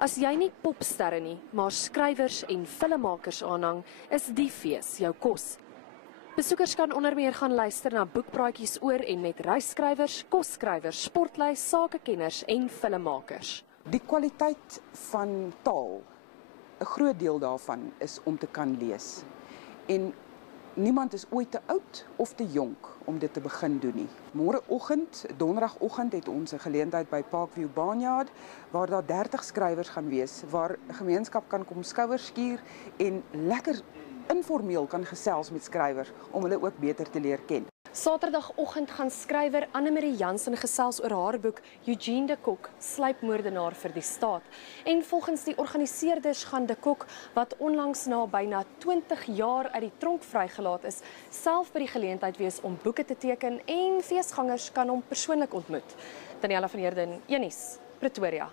As jy nie popsterre nie, maar skrywers en filmmakers aanhang, is die fees jou kos. Besoekers kan onder meer gaan luister na boekpraatjies oor en met reisskrywers, kosskrywers, sportlys, sakekenners en filmmakers. Die kwaliteit van taal, 'n groot deel daarvan is om te kan lees. En niemand is ooit te oud of te jonk om dit te begin doen nie. Môreoggend, donderdagoggend, het ons 'n geleentheid by Parkview Barnyard waar daar 30 skrywers gaan wees, waar 'n gemeenskap kan kom skouers skuur en lekker informeel kan gesels met skrywers om hulle ook beter te leer ken. Saterdagoggend gaan skrywer Annemarie Jansen gesels oor haar boek Eugene de Kok, sluipmoordenaar vir die staat. En volgens die organiseerders gaan de Kok, wat onlangs na byna 20 jaar uit die tronk vrygelaat is, self by die geleentheid wees om boeke te teken en feesgangers kan hom persoonlik ontmoet. Daniela van Heerden, Unies, Pretoria.